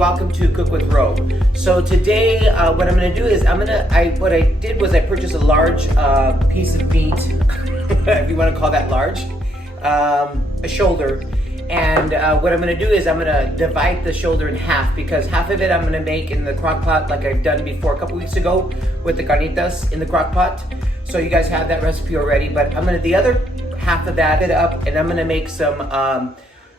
welcome to Cook with Ro. So today, what I'm gonna do is what I did was I purchased a large piece of meat, if you want to call that large, a shoulder. And what I'm gonna do is I'm gonna divide the shoulder in half, because half of it I'm gonna make in the crock pot like I've done before a couple weeks ago with the carnitas in the crock pot. So you guys have that recipe already, but I'm gonna the other half of that up, and I'm gonna make some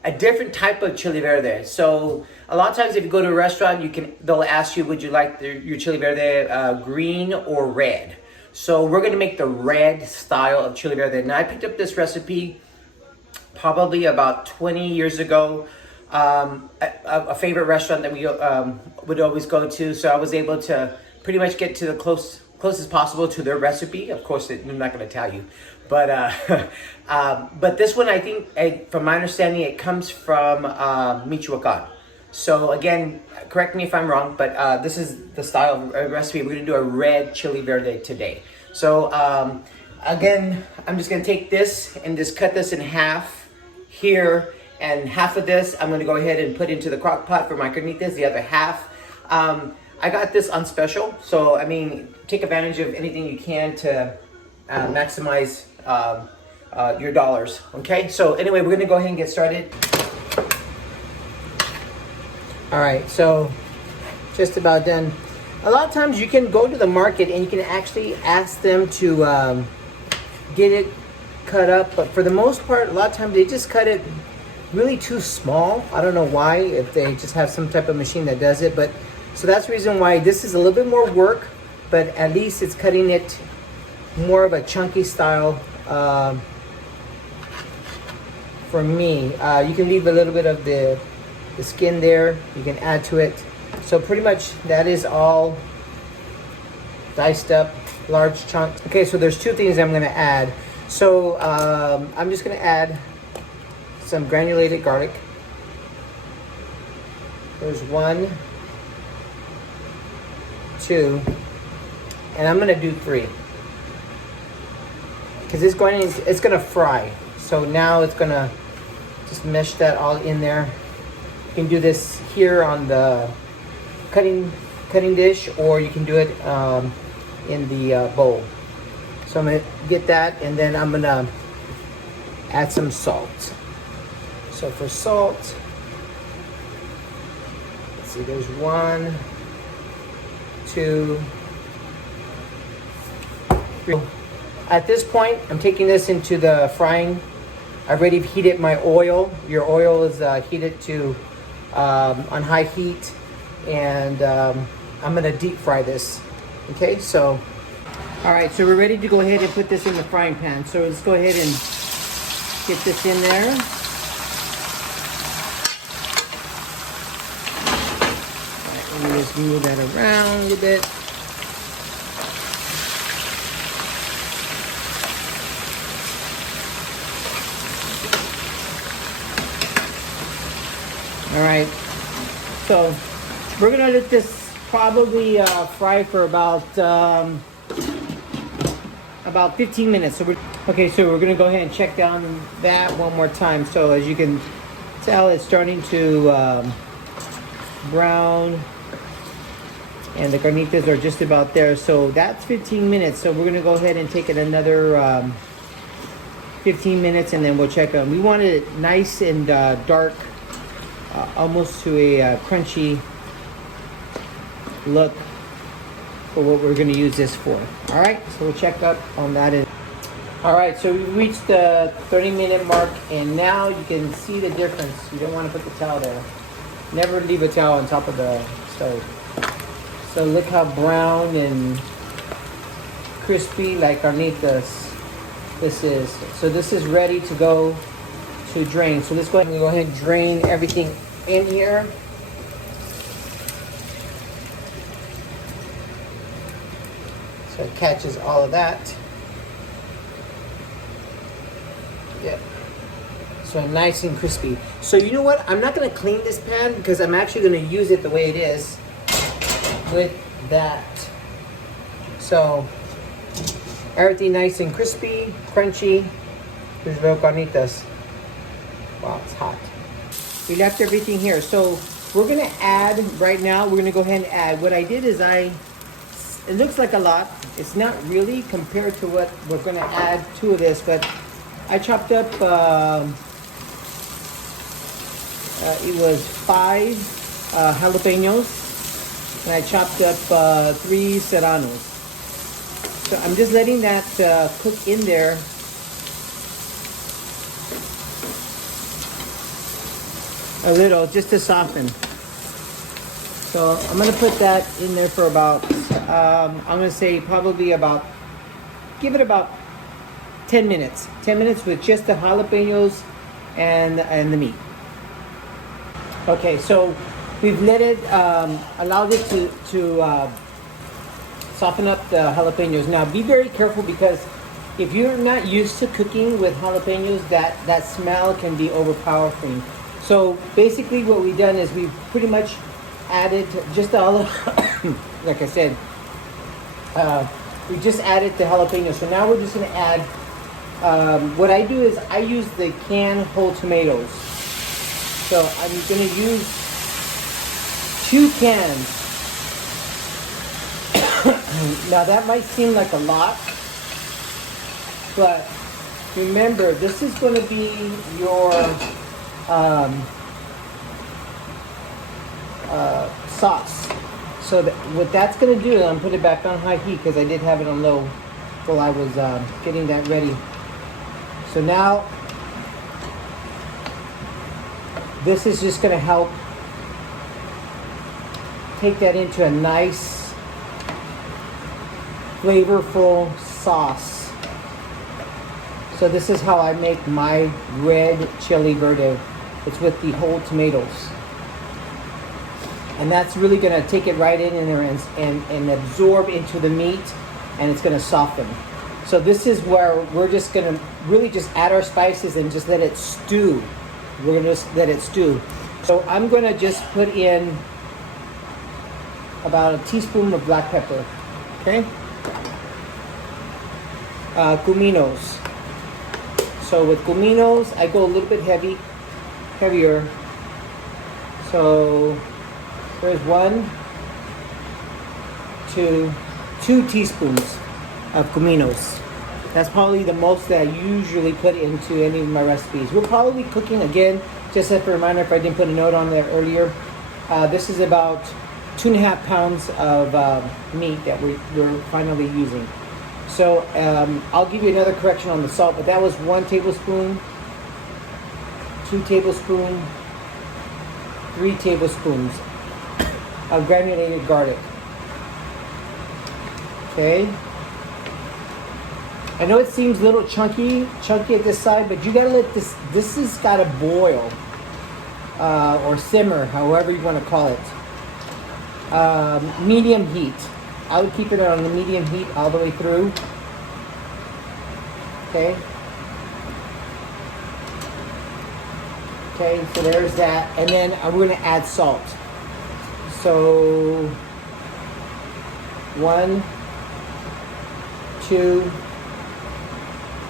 a different type of chile verde. So a lot of times if you go to a restaurant, they'll ask you, would you like your chile verde green or red? So we're gonna make the red style of chile verde. Now I picked up this recipe probably about 20 years ago, a favorite restaurant that we would always go to. So I was able to pretty much get to the closest possible to their recipe. Of course, I'm not going to tell you, but but this one, I think, from my understanding, it comes from Michoacan. So again, correct me if I'm wrong, but this is the style of recipe. We're going to do a red chile verde today. So again, I'm just going to take this and just cut this in half here, and half of this I'm going to go ahead and put into the crock pot for my carnitas. The other half, I got this on special, so I mean, take advantage of anything you can to maximize your dollars. Okay, so anyway, we're going to go ahead and get started. All right, so just about done. A lot of times you can go to the market and you can actually ask them to get it cut up, but for the most part, a lot of times they just cut it really too small. I don't know why, if they just have some type of machine that does it, but so that's the reason why this is a little bit more work, but at least it's cutting it more of a chunky style for me. You can leave a little bit of the skin there, you can add to it. So pretty much that is all diced up, large chunks. Okay, so there's two things I'm going to add. So I'm just going to add some granulated garlic. There's 1, 2, and I'm going to do 3, because it's going to fry. So now it's going to just mesh that all in there. You can do this here on the cutting dish, or you can do it in the bowl. So I'm gonna get that, and then I'm gonna add some salt. So for salt, let's see, there's 1, 2, 3. At this point, I'm taking this into the frying. I've already heated my oil. Your oil is heated to on high heat, and I'm gonna deep fry this. Okay, so all right, so we're ready to go ahead and put this in the frying pan. So let's go ahead and get this in there. All right, let me just move that around a little bit. All right, so we're gonna let this probably fry for about 15 minutes. So we're gonna go ahead and check down that one more time. So as you can tell, it's starting to brown, and the carnitas are just about there. So that's 15 minutes. So we're gonna go ahead and take it another 15 minutes, and then we'll check them. We want it nice and dark, almost to a crunchy look for what we're going to use this for. All right, so we'll check up on that. All right, so we reached the 30-minute mark, and now you can see the difference. You don't want to put the towel there. Never leave a towel on top of the stove. So look how brown and crispy like carnitas this is. So this is ready to go to drain. So let's go ahead and drain everything in here. So it catches all of that. Yep. So nice and crispy. So you know what? I'm not going to clean this pan, because I'm actually going to use it the way it is with that. So everything nice and crispy, crunchy. Here's real carnitas. Wow, it's hot. We left everything here. So we're gonna add, right now, we're gonna go ahead and add. What I did is it looks like a lot. It's not really compared to what we're gonna add to this, but I chopped up, it was 5 jalapenos, and I chopped up 3 serranos. So I'm just letting that cook in there. A little, just to soften. So I'm gonna put that in there for about, I'm gonna say probably about, give it about 10 minutes. 10 minutes with just the jalapenos and the meat. Okay, so we've let it, allowed it to soften up the jalapenos. Now be very careful, because if you're not used to cooking with jalapenos, that smell can be overpowering. So basically what we've done is we've pretty much added just all of, like I said, we just added the jalapenos. So now we're just gonna add, what I do is I use the canned whole tomatoes. So I'm gonna use 2 cans. Now that might seem like a lot, but remember, this is gonna be your sauce. So what that's going to do, I'm put it back on high heat because I did have it on low while I was getting that ready. So now this is just going to help take that into a nice flavorful sauce. So this is how I make my red Chile Verde. It's with the whole tomatoes. And that's really gonna take it right in there and absorb into the meat, and it's gonna soften. So this is where we're just gonna really just add our spices and just let it stew. We're gonna just let it stew. So I'm gonna just put in about a teaspoon of black pepper, okay? Cominos. So with cominos, I go a little bit heavier. So there's 2 teaspoons of cominos. That's probably the most that I usually put into any of my recipes. We're probably cooking, again, just as a reminder, if I didn't put a note on there earlier, this is about 2.5 pounds of meat that we're finally using. So I'll give you another correction on the salt, but that was 1 tablespoon, 2 tablespoons, 3 tablespoons of granulated garlic. Okay. I know it seems a little chunky at this side, but you gotta let this has gotta boil or simmer, however you want to call it. Medium heat. I would keep it on the medium heat all the way through. Okay. Okay, so there's that. And then we're going to add salt. So 1, 2,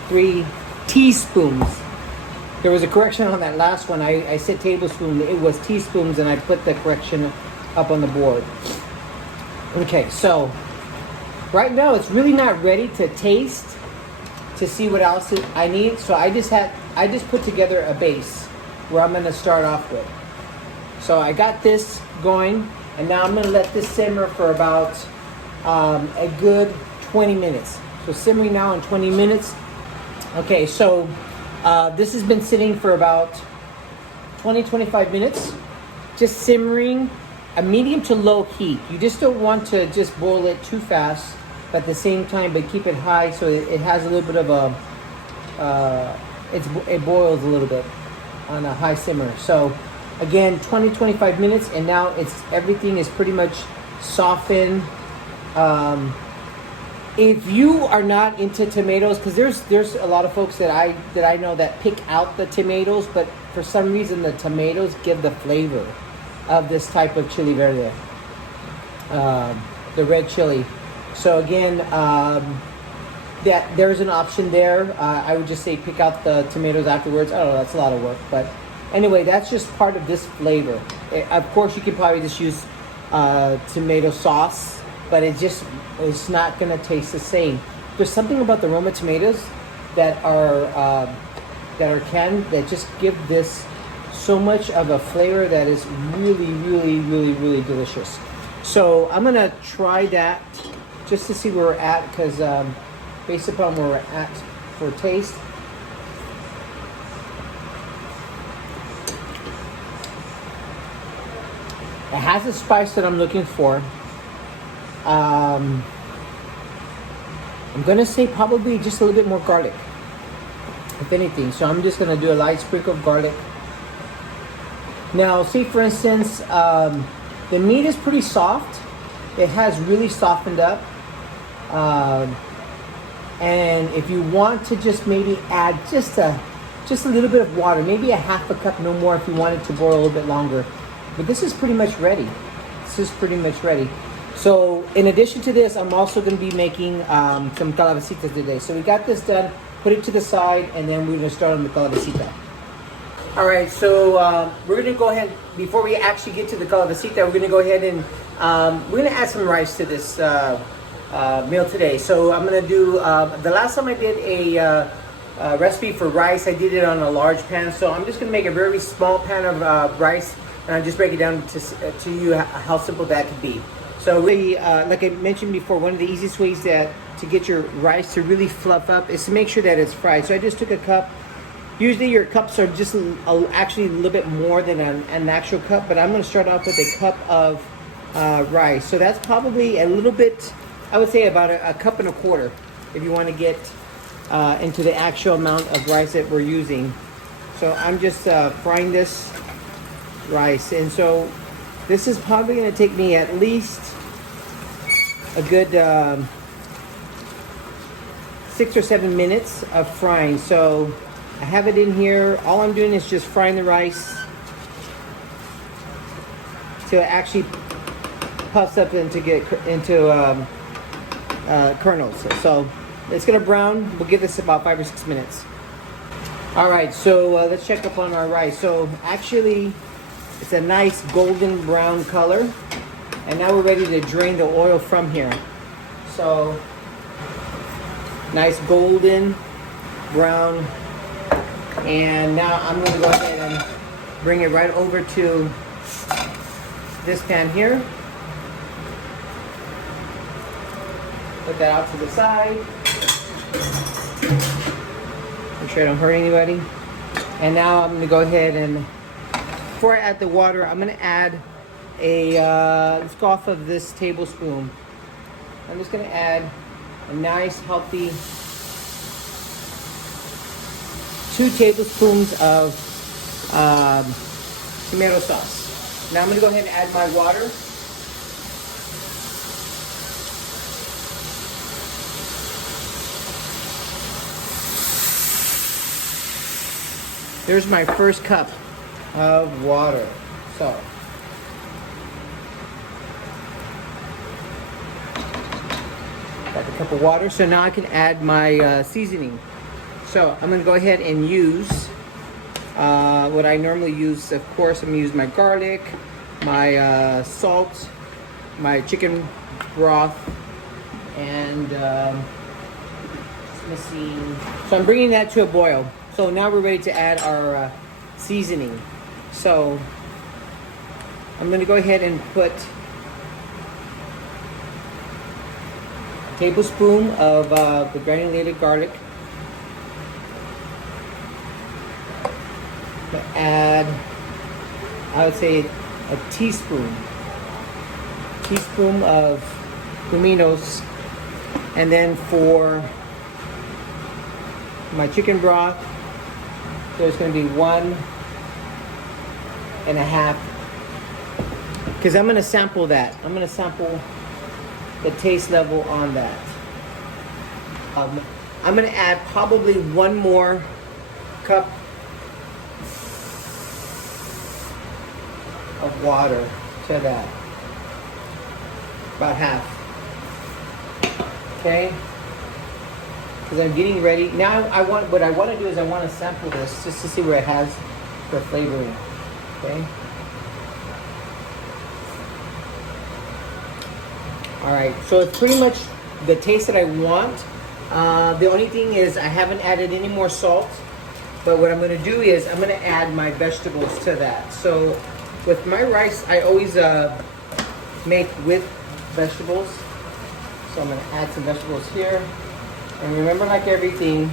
3 teaspoons. There was a correction on that last one. I said tablespoon. It was teaspoons, and I put the correction up on the board. Okay, so right now it's really not ready to taste to see what else I need. So I just put together a base where I'm going to start off with. So I got this going, and now I'm going to let this simmer for about a good 20 minutes. So simmering now in 20 minutes. Okay, so this has been sitting for about 20-25 minutes, just simmering a medium to low heat. You just don't want to just boil it too fast, but at the same time, but keep it high so it has a little bit of it boils a little bit on a high simmer. So again, 20-25 minutes, and now everything is pretty much softened. If you are not into tomatoes, because there's a lot of folks that I know that pick out the tomatoes, but for some reason the tomatoes give the flavor of this type of Chile Verde, the red chili. So again, that there's an option there. I would just say pick out the tomatoes afterwards. I don't know, that's a lot of work, but Anyway, that's just part of this flavor. Of course, you could probably just use tomato sauce, but it's not gonna taste the same. There's something about the Roma tomatoes that are canned that just give this so much of a flavor that is really, really, really, really delicious. So I'm gonna try that just to see where we're at, because based upon where we're at for taste. It has the spice that I'm looking for. I'm gonna say probably just a little bit more garlic, if anything. So I'm just gonna do a light sprinkle of garlic. Now, see, for instance, the meat is pretty soft. It has really softened up. And if you want to just maybe add just a little bit of water, maybe a half a cup, no more, if you want it to boil a little bit longer. But this is pretty much ready. This is pretty much ready. So in addition to this, I'm also going to be making some calabacitas today. So we got this done, put it to the side, and then we're going to start on the calabacita. All right, so we're going to go ahead, before we actually get to the calabacita, we're going to go ahead and we're going to add some rice to this meal today. So I'm going to do, the last time I did a recipe for rice, I did it on a large pan. So I'm just going to make a very small pan of rice, and I'll just break it down to you how simple that could be. So really, like I mentioned before, one of the easiest ways to get your rice to really fluff up is to make sure that it's fried. So I just took a cup. Usually your cups are just actually a little bit more than an actual cup, but I'm going to start off with a cup of rice. So that's probably a little bit, I would say about a cup and a quarter, if you want to get into the actual amount of rice that we're using. So I'm just frying this rice, and so this is probably going to take me at least a good 6 or 7 minutes of frying. So I have it in here. All I'm doing is just frying the rice till it actually puffs up into kernels. So it's going to brown. We'll give this about 5 or 6 minutes. All right, so let's check up on our rice. So actually, it's a nice golden brown color. And now we're ready to drain the oil from here. So, nice golden brown. And now I'm going to go ahead and bring it right over to this pan here. Put that out to the side. Make sure I don't hurt anybody. And now I'm going to go ahead and, before I add the water, I'm going to add let's go off of this tablespoon. I'm just going to add a nice healthy 2 tablespoons of tomato sauce. Now I'm going to go ahead and add my water. There's my first cup of water. So got the cup of water. So now I can add my seasoning. So I'm going to go ahead and use what I normally use. Of course, I'm going to use my garlic, my salt, my chicken broth, and missing. So I'm bringing that to a boil. So now we're ready to add our seasoning. So I'm going to go ahead and put a tablespoon of the granulated garlic. Add, I would say, a teaspoon of cominos, and then for my chicken broth, there's going to be 1.5, because I'm going to sample that. I'm going to sample the taste level on that. I'm going to add probably 1 more cup of water to that. About half. Okay? Because I'm getting ready. Now what I want to do is I want to sample this just to see where it has for flavoring. Okay. All right, so it's pretty much the taste that I want. The only thing is I haven't added any more salt, but what I'm going to do is I'm going to add my vegetables to that. So with my rice, I always make with vegetables. So I'm going to add some vegetables here. And remember, like everything,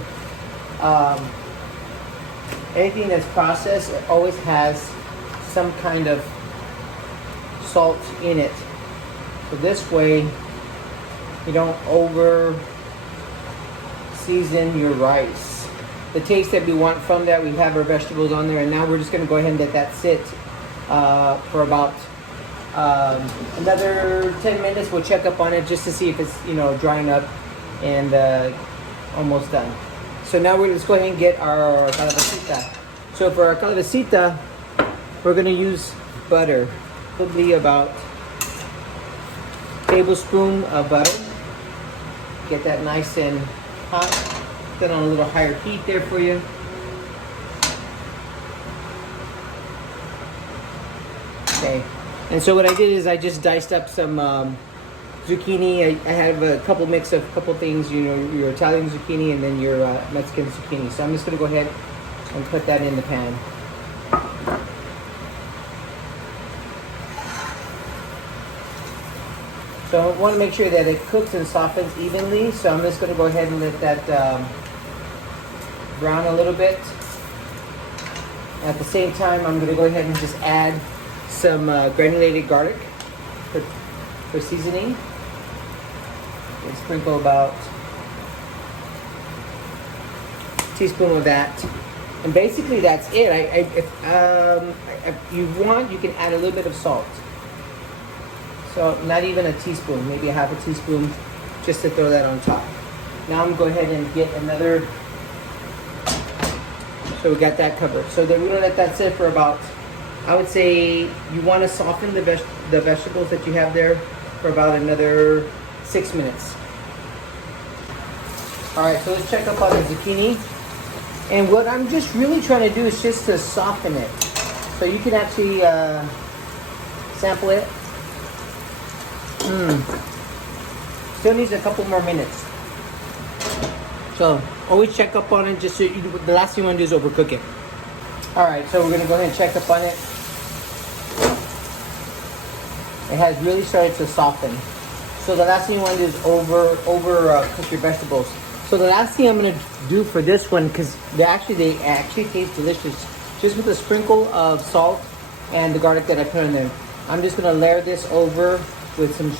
anything that's processed, it always has some kind of salt in it. So this way, you don't over season your rice. The taste that we want from that, we have our vegetables on there, and now we're just going to go ahead and let that sit for about another 10 minutes. We'll check up on it just to see if it's, you know, drying up and almost done. So now let's go ahead and get our calabacita. So for our calabacita, we're going to use butter, probably about a tablespoon of butter. Get that nice and hot. Put on a little higher heat there for you. Okay, and so what I did is I just diced up some zucchini. I have a couple mix of couple things, you know, your Italian zucchini and then your Mexican zucchini. So I'm just going to go ahead and put that in the pan. So I want to make sure that it cooks and softens evenly. So I'm just going to go ahead and let that brown a little bit. At the same time, I'm going to go ahead and just add some granulated garlic for seasoning. And sprinkle about a teaspoon of that. And basically that's it. If you want, you can add a little bit of salt. So not even a teaspoon, maybe a half a teaspoon, just to throw that on top. Now I'm going to go ahead and get another. So we got that covered. So then we're going to let that sit for about, I would say you want to soften the vegetables that you have there for about another 6 minutes. All right, so let's check up on the zucchini. And what I'm just really trying to do is just to soften it. So you can actually sample it. Still needs a couple more minutes. So always check up on it. Just so the last thing you want to do is overcook it. All right, so we're gonna go ahead and check up on it. It has really started to soften. So the last thing you want to do is cook your vegetables. So the last thing I'm gonna do for this one, because they actually taste delicious, just with a sprinkle of salt and the garlic that I put in there. I'm just gonna layer this over with some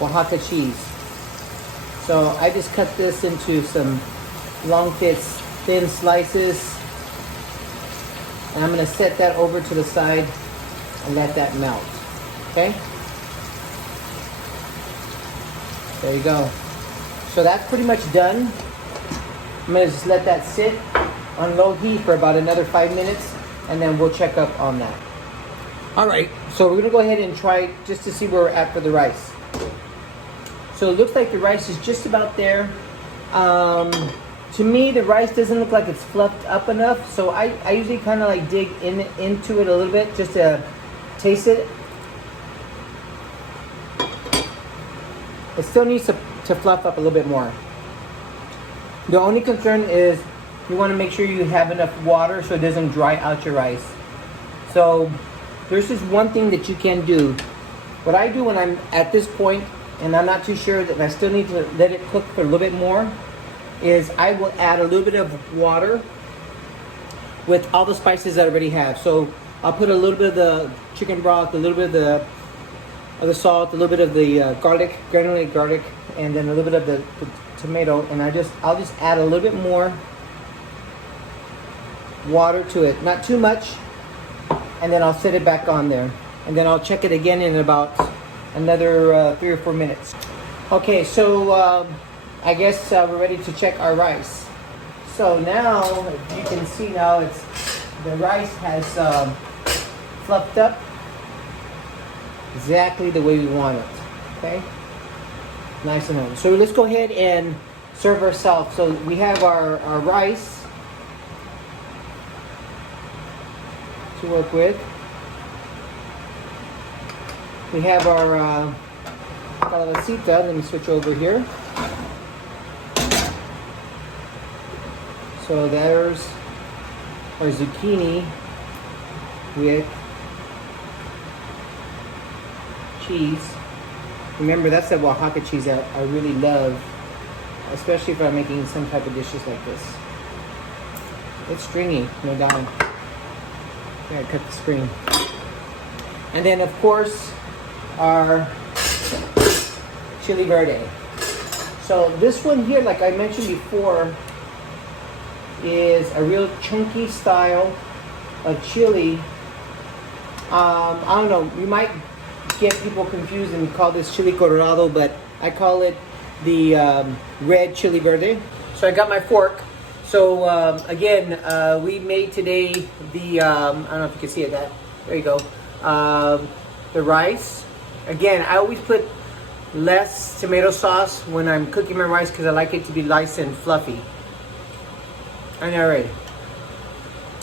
Oaxaca cheese. So I just cut this into some long thin slices, and I'm gonna set that over to the side and let that melt. Okay? There you go. So that's pretty much done. I'm gonna just let that sit on low heat for about another 5 minutes, and then we'll check up on that. All right, so we're gonna go ahead and try just to see where we're at for the rice. So it looks like the rice is just about there. To me, the rice doesn't look like it's fluffed up enough, so I usually kind of like dig into it a little bit just to taste it. It still needs to fluff up a little bit more. The only concern is you want to make sure you have enough water so it doesn't dry out your rice. So there's just one thing that you can do. What I do when I'm at this point and I'm not too sure that I still need to let it cook for a little bit more, is I will add a little bit of water with all the spices that I already have. So I'll put a little bit of the chicken broth, a little bit of the salt, a little bit of the garlic, granulated garlic, and then a little bit of the tomato, and I'll just add a little bit more water to it, not too much, and then I'll set it back on there, and then I'll check it again in about another 3 or 4 minutes. Okay, so I guess we're ready to check our rice. So now, if you can see now, the rice has fluffed up exactly the way we want it. Okay, nice and home. So let's go ahead and serve ourselves. So we have our rice. to work with. We have our calabacita. Let me switch over here. So there's our zucchini with cheese. Remember, that's the Oaxaca cheese that I really love, especially if I'm making some type of dishes like this. It's stringy, no doubt. Gotta cut the screen. And then, of course, our Chile Verde. So this one here, like I mentioned before, is a real chunky style of chili. I don't know, you might get people confused and call this chili colorado, but I call it the red chili verde. So I got my fork. So again, we made today the, I don't know if you can see it, there you go. The rice. Again, I always put less tomato sauce when I'm cooking my rice because I like it to be nice and fluffy. And alright,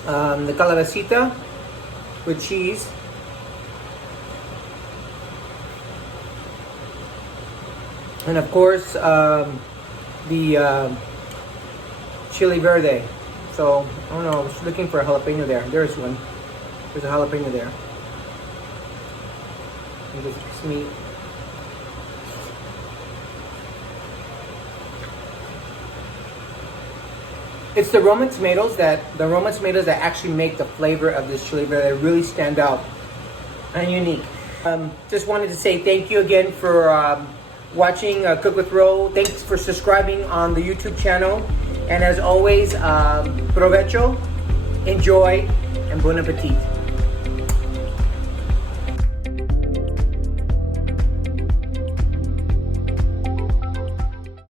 the calabacita with cheese. And of course, the Chile Verde. So, I don't know, I was looking for a jalapeno there. There's one. There's a jalapeno there. And this meat. It's the Roma tomatoes that actually make the flavor of this Chile Verde really stand out and unique. Just wanted to say thank you again for watching Cook with Ro. Thanks for subscribing on the YouTube channel. And as always, provecho, enjoy, and bon appetit.